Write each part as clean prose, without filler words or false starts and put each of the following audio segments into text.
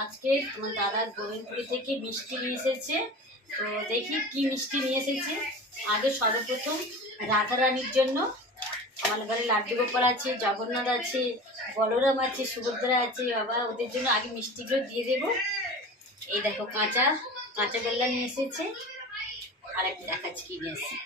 আজকে তোমার দাদা গোবিন্দপুরি থেকে মিষ্টি নিয়ে এসেছে। তো দেখি কি মিষ্টি নিয়ে এসেছে। আগে সর্বপ্রথম রাধারানীর জন্য আমার ঘরে লাড্ডু গোপাল আছে, জগন্নাথ আছে, বলরাম আছে, সুভদ্রা আছে। বাবা ওদের জন্য আগে মিষ্টিগুলো দিয়ে দেবো। এই দেখো কাঁচা গোল্লা নিয়ে এসেছে। আর একটা দেখাচ্ছি কি নিয়ে এসেছে।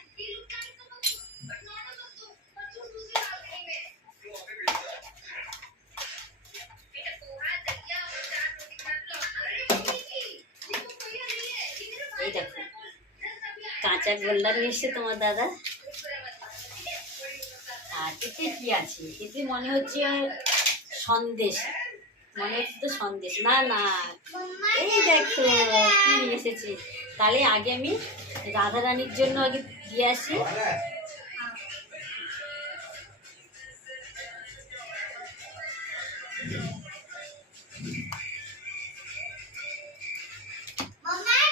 এই দেখো কাঁচা গোল্লা নিয়ে এসছে তোমার দাদা। আর এতে কি আছে? এতে মনে হচ্ছে সন্দেশ, মনে হচ্ছে তো সন্দেশ। না না, এই দেখো কি নিয়ে এসেছে। তাহলে আগে আমি রাধারানীর জন্য আগে দিয়ে আসি।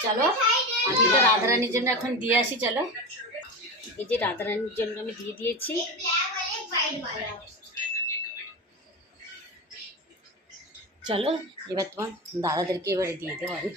চলো আমি তো রাধারানীর জন্য এখন দিয়ে আসি। চলো, এই যে রাধারানীর জন্য আমি দিয়ে দিয়েছি। চলো এবার তোমার দাদাদেরকে এবারে দিয়ে দেবো আমি।